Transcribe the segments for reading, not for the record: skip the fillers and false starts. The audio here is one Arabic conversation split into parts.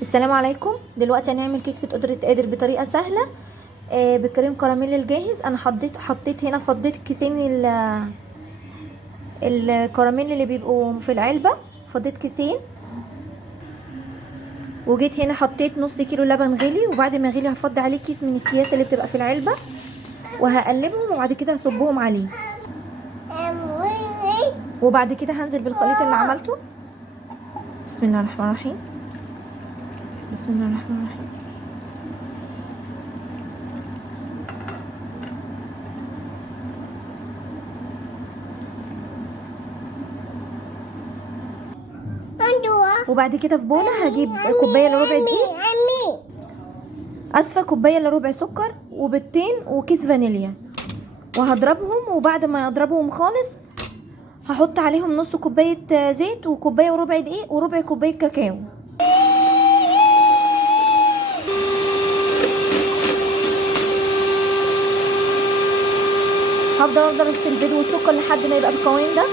السلام عليكم. دلوقتي هنعمل كيكه قدره قادر بطريقه سهله. بكريم كراميل الجاهز. انا حطيت هنا، فضيت كيسين الكراميل اللي بيبقوا في العلبه، فضيت كيسين. وجيت هنا حطيت نص كيلو لبن غلي، وبعد ما غلي هفضي عليه كيس من الكياس اللي بتبقى في العلبه، وهقلبهم وبعد كده هصبهم عليه. وبعد كده هنزل بالخليط اللي عملته. بسم الله الرحمن الرحيم. بسم الله الرحمن الرحيم. وبعد كده في بوله هجيب كوبايه الا ربع دقيق، اسفه كوبايه الا ربع سكر، وبيضتين وكيس فانيليا، وهضربهم. وبعد ما اضربهم خالص هحط عليهم نص كوبايه زيت، وكوبايه وربع دقيق، وربع كوبايه كاكاو. هفضل اضرب في البيض والسكر لحد ما يبقى بالقوام ده،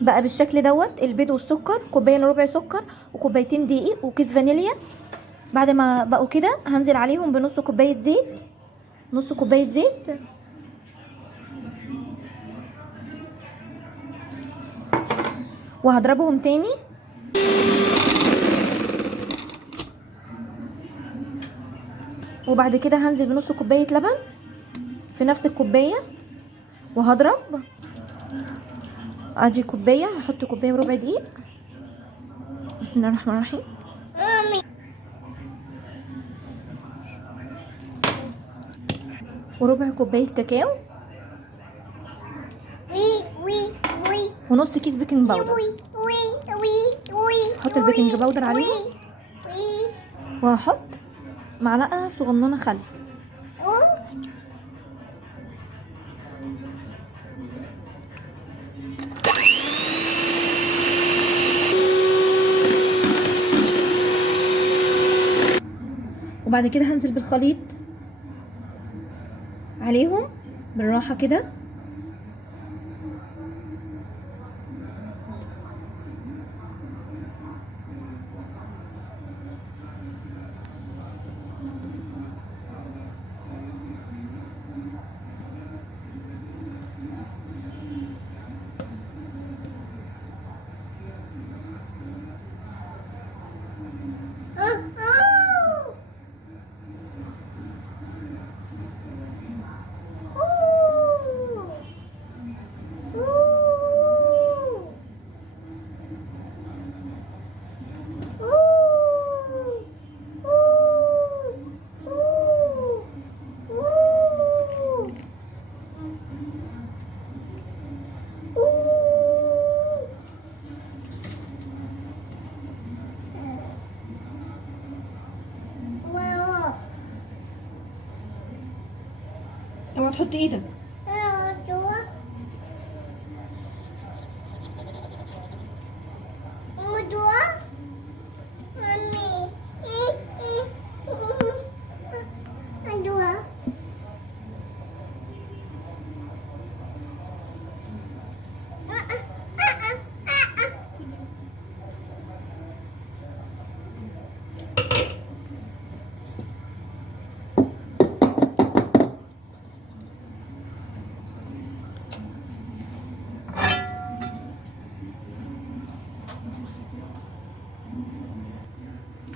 بقى بالشكل دوت. البيض والسكر، كوبايه الا ربع سكر، وكوبايتين دقيق، وكيس فانيليا. بعد ما بقوا كده هنزل عليهم بنص كوبايه زيت، نص كوبايه زيت، وهضربهم تاني. وبعد كده هنزل بنص كوبايه لبن في نفس الكوبايه، وهضرب. ادي كوبايه، هحط كوبايه وربع دقيق. بسم الله الرحمن الرحيم. وربع كوبايه كاكاو، ونص كيس بيكنج باودر. هحط البيكنج باودر عليهم، وهحط معلقه صغننه خل. وبعد كده هنزل بالخليط عليهم بالراحه كده. اوعى تحط ايدك.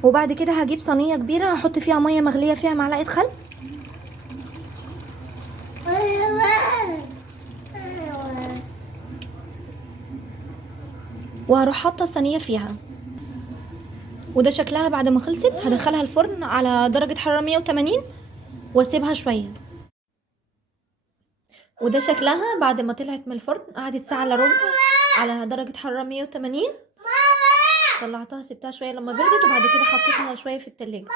وبعد كده هجيب صينيه كبيره، هحط فيها ميه مغليه، فيها معلقه خل، وهروح حاطه الصينيه فيها. وده شكلها بعد ما خلصت. هدخلها الفرن على درجه حراره 180 واسيبها شويه. وده شكلها بعد ما طلعت من الفرن. قعدت ساعه الا ربع على درجه حراره 180. طلعتها سبتها شويه لما بردت، وبعد كده حطيتها شويه في التلاجة.